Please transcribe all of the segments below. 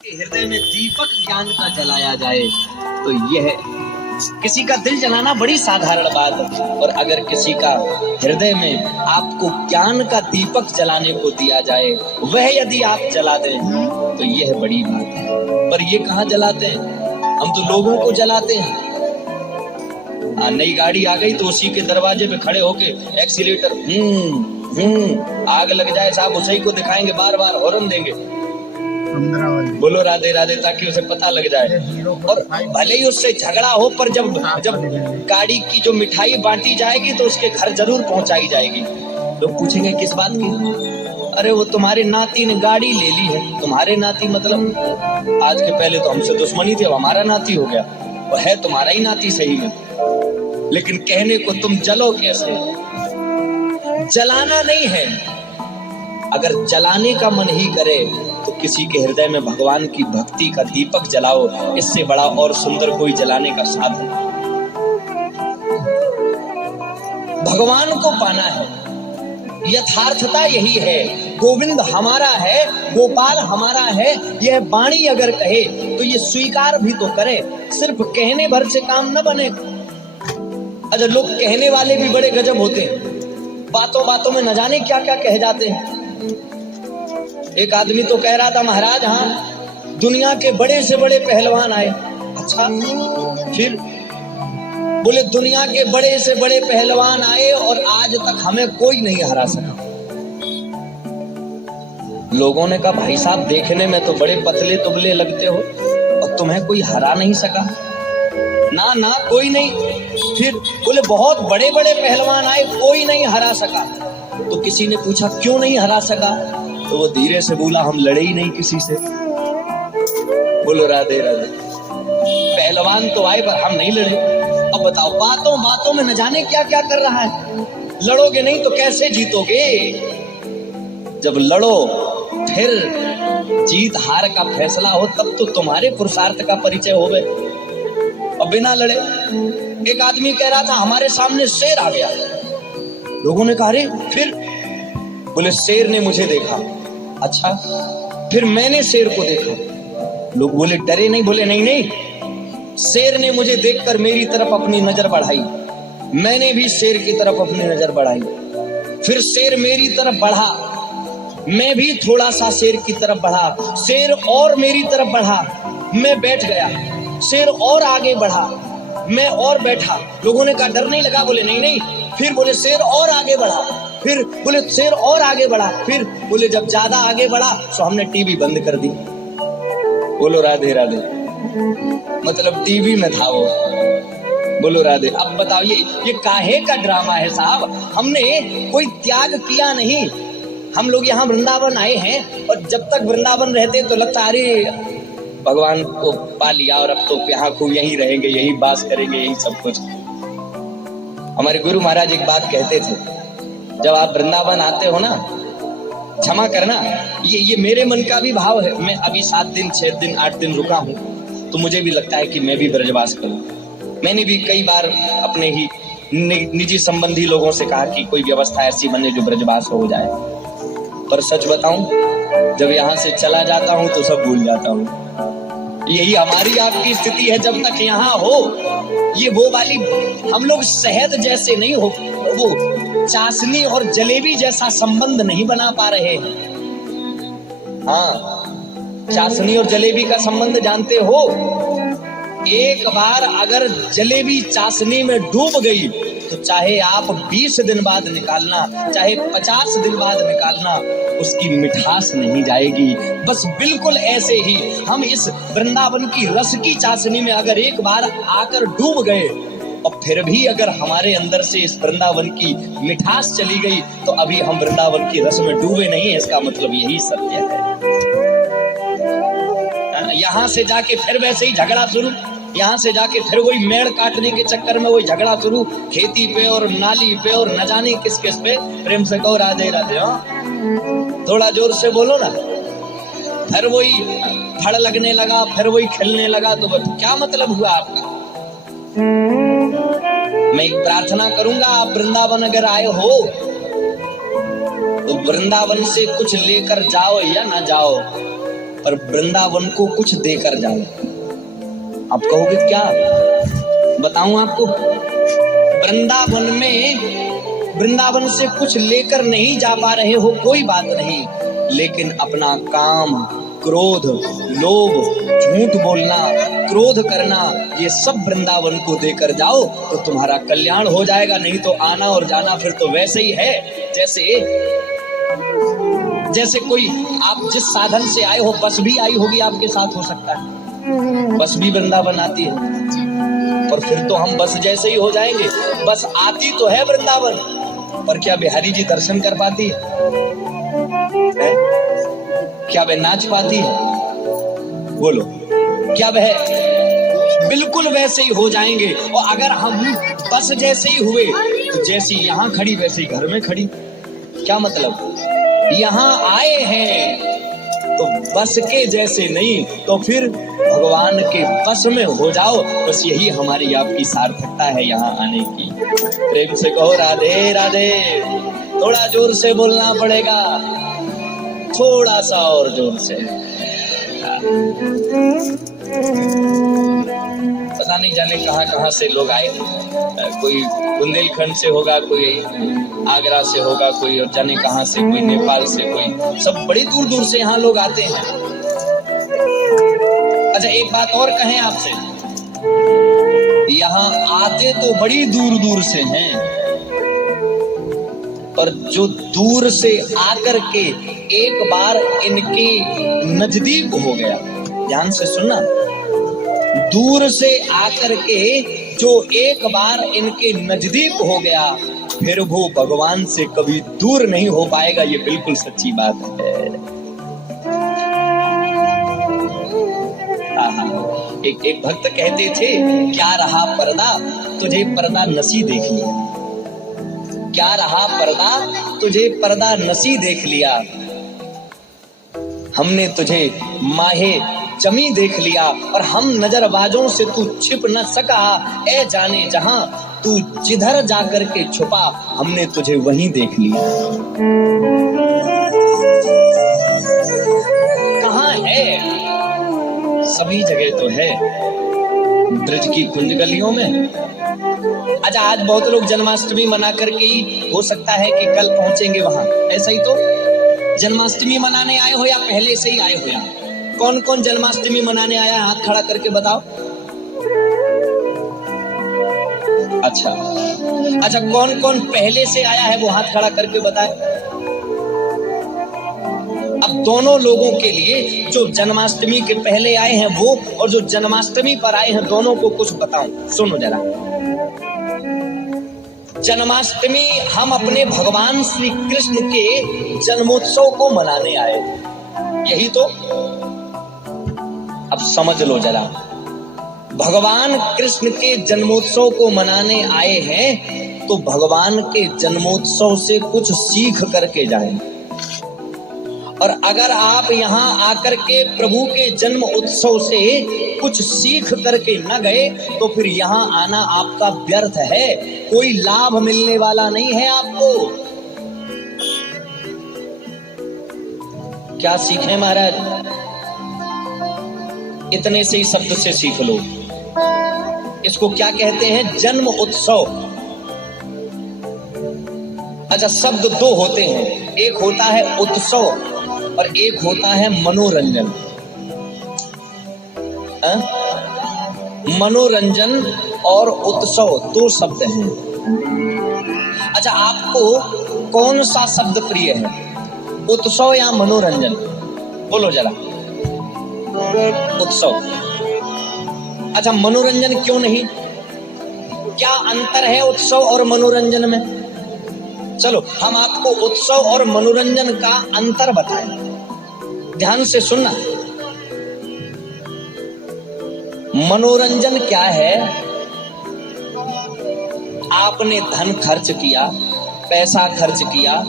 हृदय में दीपक ज्ञान का जलाया जाए तो यह किसी का दिल जलाना बड़ी साधारण बात है, और अगर किसी का हृदय में आपको ज्ञान का दीपक जलाने को दिया जाए, वह यदि आप जला दें तो यह बड़ी बात है। पर ये कहाँ जलाते हैं? हम तो लोगों को जलाते हैं। नई गाड़ी आ गई तो उसी के दरवाजे पे खड़े होके एक्सीलेटर आग लग जाए साहब, उसी को दिखाएंगे, बार बार हॉर्न देंगे, बोलो राधे राधे, ताकि उसे पता लग जाए। और भले ही उससे झगड़ा हो, पर जब गाड़ी की जो मिठाई बांटी जाएगी तो उसके घर जरूर पहुंचाई जाएगी। लोग पूछेंगे किस बात की? अरे वो तुम्हारे नाती ने गाड़ी ले ली है। तुम्हारे नाती मतलब आज के पहले तो हमसे दुश्मनी थी, अब हमारा नाती हो गया। वो है तुम्हारा ही नाती सही में, लेकिन कहने को तुम जलो कैसे? जलाना नहीं है। अगर जलाने का मन ही करे तो किसी के हृदय में भगवान की भक्ति का दीपक जलाओ। इससे बड़ा और सुंदर कोई जलाने का साधन। भगवान को पाना है, यथार्थता यही है। गोविंद हमारा है, गोपाल हमारा है, यह वाणी अगर कहे तो ये स्वीकार भी तो करे। सिर्फ कहने भर से काम न बने। अच्छा, लोग कहने वाले भी बड़े गजब होते हैं, बातों बातों में न जाने क्या क्या कह जाते हैं। एक आदमी तो कह रहा था, महाराज हाँ दुनिया के बड़े से बड़े पहलवान आए। अच्छा, फिर? बोले दुनिया के बड़े से बड़े पहलवान आए और आज तक हमें कोई नहीं हरा सका। लोगों ने कहा, भाई साहब देखने में तो बड़े पतले दुबले लगते हो और तुम्हें कोई हरा नहीं सका? ना ना, कोई नहीं। फिर? बोले बहुत बड़े बड़े पहलवान आए, कोई नहीं हरा सका। तो किसी ने पूछा क्यों नहीं हरा सका? तो वो धीरे से बोला, हम लड़े ही नहीं किसी से। बोलो राधे राधे। पहलवान तो आए पर हम नहीं लड़े। अब बताओ, बातों बातों में न जाने क्या क्या कर रहा है। लड़ोगे नहीं तो कैसे जीतोगे? जब लड़ो फिर जीत हार का फैसला हो, तब तो तुम्हारे पुरुषार्थ का परिचय होवे। और बिना लड़े एक आदमी कह रहा था, हमारे सामने शेर आ गया। लोगों ने कहा, अरे फिर? बोले शेर ने मुझे देखा। अच्छा, फिर मैंने शेर को देखा। लोग बोले डरे नहीं? बोले नहीं नहीं, शेर ने मुझे देखकर मेरी तरफ अपनी नजर बढ़ाई, मैंने भी शेर की तरफ अपनी नजर बढ़ाई। फिर शेर मेरी तरफ बढ़ा, मैं भी थोड़ा सा शेर की तरफ बढ़ा। शेर और मेरी तरफ बढ़ा, मैं बैठ गया। शेर और आगे बढ़ा, मैं और बैठा। लोगों ने कहा डर नहीं लगा? बोले नहीं नहीं। फिर बोले शेर और आगे बढ़ा, फिर बोले शेर और आगे बढ़ा। फिर बोले जब ज्यादा आगे बढ़ा तो हमने टीवी बंद कर दी। बोलो राधे राधे। मतलब टीवी में था वो। बोलो राधे। अब बताओ ये काहे का ड्रामा है साहब? हमने कोई त्याग किया नहीं। हम लोग यहाँ वृंदावन आए हैं और जब तक वृंदावन रहते तो लगता अरे भगवान को पा लिया और अब तो यहाँ खूब यहीं रहेंगे, यहीं बास करेंगे, यही सब कुछ। हमारे गुरु महाराज एक बात कहते थे, जब आप वृंदावन आते हो ना, क्षमा करना ये मेरे मन का भी भाव है। मैं अभी 7 दिन 6 दिन 8 दिन रुका हूँ तो मुझे भी लगता है कि मैं भी ब्रजवास करूँ। मैंने भी कई बार अपने ही निजी संबंधी लोगों से कहा कि कोई व्यवस्था ऐसी बने जो ब्रजवास हो जाए। पर सच बताऊं, जब यहाँ से चला जाता हूँ तो सब भूल जाता हूँ। यही हमारी आपकी स्थिति है। जब तक यहाँ हो, ये वो वाली, हम लोग शहद जैसे नहीं हो, वो चाशनी और जलेबी जैसा संबंध नहीं बना पा रहे। हाँ, चाशनी और जलेबी का संबंध जानते हो? एक बार अगर जलेबी चाशनी में डूब गई तो चाहे आप 20 दिन बाद निकालना, चाहे 50 दिन बाद निकालना, उसकी मिठास नहीं जाएगी। बस बिल्कुल ऐसे ही हम इस वृंदावन की रस की चाशनी में अगर एक बार आकर डूब गए और फिर भी अगर हमारे अंदर से इस वृंदावन की मिठास चली गई तो अभी हम वृंदावन की रस में डूबे नहीं है। इसका मतलब यही सत्य है। यहाँ से जाके फिर वैसे ही झगड़ा शुरू, यहाँ से जाके फिर वही मेड़ काटने के चक्कर में वही झगड़ा शुरू, खेती पे और नाली पे और न जाने किस किस पे। प्रेम से कहो राधे राधे। हाँ, थोड़ा जोर से बोलो ना। फिर वही फड़ लगने लगा, फिर वही खिलने लगा, तो क्या मतलब हुआ आपका? मैं एक प्रार्थना करूंगा, आप वृंदावन अगर आए हो तो वृंदावन से कुछ लेकर जाओ या ना जाओ, पर वृंदावन को कुछ देकर जाओ। आप कहोगे क्या? बताऊं आपको? वृंदावन से कुछ लेकर नहीं जा पा रहे हो, कोई बात नहीं, लेकिन अपना काम, क्रोध, लोभ, झूठ बोलना, क्रोध करना, ये सब वृंदावन को देकर जाओ तो तुम्हारा कल्याण हो जाएगा। नहीं तो आना और जाना फिर तो वैसे ही है जैसे कोई, आप जिस साधन से आए हो, बस भी आई होगी आपके साथ, हो सकता है बस भी वृंदावन आती है, और फिर तो हम बस जैसे ही हो जाएंगे। बस आती तो है वृंदावन, पर क्या बिहारी जी दर्शन कर पाती है? क्या वह नाच पाती है? बोलो, क्या वह? बिल्कुल वैसे ही हो जाएंगे। और अगर हम बस जैसे ही हुए तो जैसी यहाँ खड़ी वैसे ही घर में खड़ी। क्या मतलब? यहाँ आए हैं तो बस के जैसे नहीं, तो फिर भगवान के बस में हो जाओ। बस यही हमारी आपकी सार्थकता है यहाँ आने की। प्रेम से कहो राधे राधे। थोड़ा जोर से बोलना पड़ेगा, थोड़ा सा और जोर से। पता नहीं जाने कहाँ से लोग आए, कोई बुंदेलखंड से होगा, कोई आगरा से होगा, कोई और जाने कहाँ से, कोई नेपाल से, कोई, सब बड़ी दूर दूर से यहाँ लोग आते हैं। अच्छा, एक बात और कहें आपसे, यहाँ आते तो बड़ी दूर दूर से हैं, पर जो दूर से आकर के एक बार इनके नजदीक हो गया, ध्यान से सुनना, दूर से आकर के जो एक बार इनके नजदीक हो गया, फिर वो भगवान से कभी दूर नहीं हो पाएगा। ये बिल्कुल सच्ची बात है। एक भक्त कहते थे, क्या रहा पर्दा तुझे पर्दा नसी देख लिया, क्या रहा पर्दा तुझे पर्दा नसी देख लिया, हमने तुझे माहे जमी देख लिया, और हम नजरबाजों से तू छिप न सका, ए जाने जहां तू जिधर जाकर के छुपा, हमने तुझे वहीं देख लिया। कहाँ है? सभी जगह तो है, ब्रज की कुंज गलियों में। अच्छा, आज बहुत लोग जन्माष्टमी मना करके ही हो सकता है कि कल पहुंचेंगे वहां, ऐसा ही तो? जन्माष्टमी मनाने आए हो या पहले से ही आए हो? यहाँ कौन कौन जन्माष्टमी मनाने आया है? हाथ खड़ा करके बताओ। अच्छा, कौन कौन पहले से आया है वो हाथ खड़ा करके बताए। अब दोनों लोगों के लिए, जो जन्माष्टमी के पहले आए हैं वो, और जो जन्माष्टमी पर आए हैं, दोनों को कुछ बताऊं, सुनो जरा। जन्माष्टमी हम अपने भगवान श्री कृष्ण के जन्मोत्सव को मनाने आए, यही तो। अब समझ लो जरा, भगवान कृष्ण के जन्मोत्सव को मनाने आए हैं तो भगवान के जन्मोत्सव से कुछ सीख करके जाएं। और अगर आप यहाँ आकर के प्रभु के जन्म उत्सव से कुछ सीख करके न गए तो फिर यहाँ आना आपका व्यर्थ है, कोई लाभ मिलने वाला नहीं है आपको। क्या सीखें महाराज? इतने से ही शब्द से सीख लो। इसको क्या कहते हैं? जन्म उत्सव। अच्छा, शब्द दो होते हैं, एक होता है उत्सव और एक होता है मनोरंजन। मनोरंजन और उत्सव दो शब्द हैं। अच्छा, आपको कौन सा शब्द प्रिय है, उत्सव या मनोरंजन? बोलो जरा। उत्सव। अच्छा, मनोरंजन क्यों नहीं? क्या अंतर है उत्सव और मनोरंजन में? चलो हम आपको उत्सव और मनोरंजन का अंतर बताएं, ध्यान से सुनना। मनोरंजन क्या है? आपने धन खर्च किया, पैसा खर्च किया,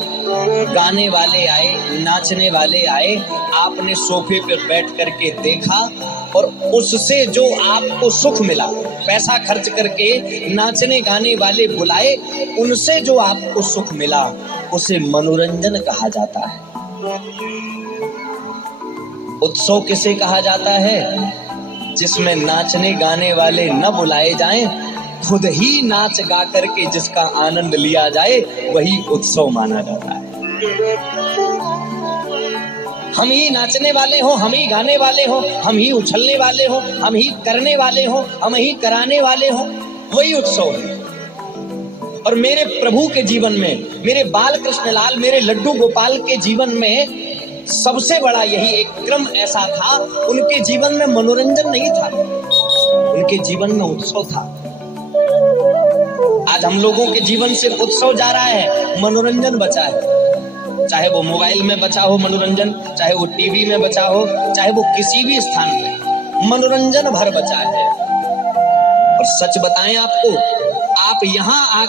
गाने वाले आए, नाचने वाले आए, आपने सोफे पे बैठ करके देखा और उससे जो आपको सुख मिला, पैसा खर्च करके नाचने गाने वाले बुलाए, उनसे जो आपको सुख मिला, उसे मनोरंजन कहा जाता है। उत्सव किसे कहा जाता है? जिसमें नाचने गाने वाले न बुलाए जाएं, खुद ही नाच गा करके जिसका आनंद लिया जाए, वही उत्सव माना जाता है। हम ही नाचने वाले हो, हम ही गाने वाले हो, हम ही उछलने वाले हो, हम ही करने वाले हो, हम ही कराने वाले हो, वही उत्सव है। और मेरे प्रभु के जीवन में, मेरे बाल कृष्णलाल, मेरे लड्डू गोपाल के जीवन में सबसे बड़ा यही एक क्रम ऐसा था। उनके जीवन में मनोरंजन नहीं था, उनके जीवन में उत्सव था। आज हम लोगों के जीवन से उत्सव जा रहा है, मनोरंजन बचा है। चाहे वो मोबाइल में बचा हो मनोरंजन, चाहे वो टीवी में बचा हो, चाहे वो किसी भी स्थान पे, मनोरंजन भर बचा है। और सच बताएं आपको, आप यहां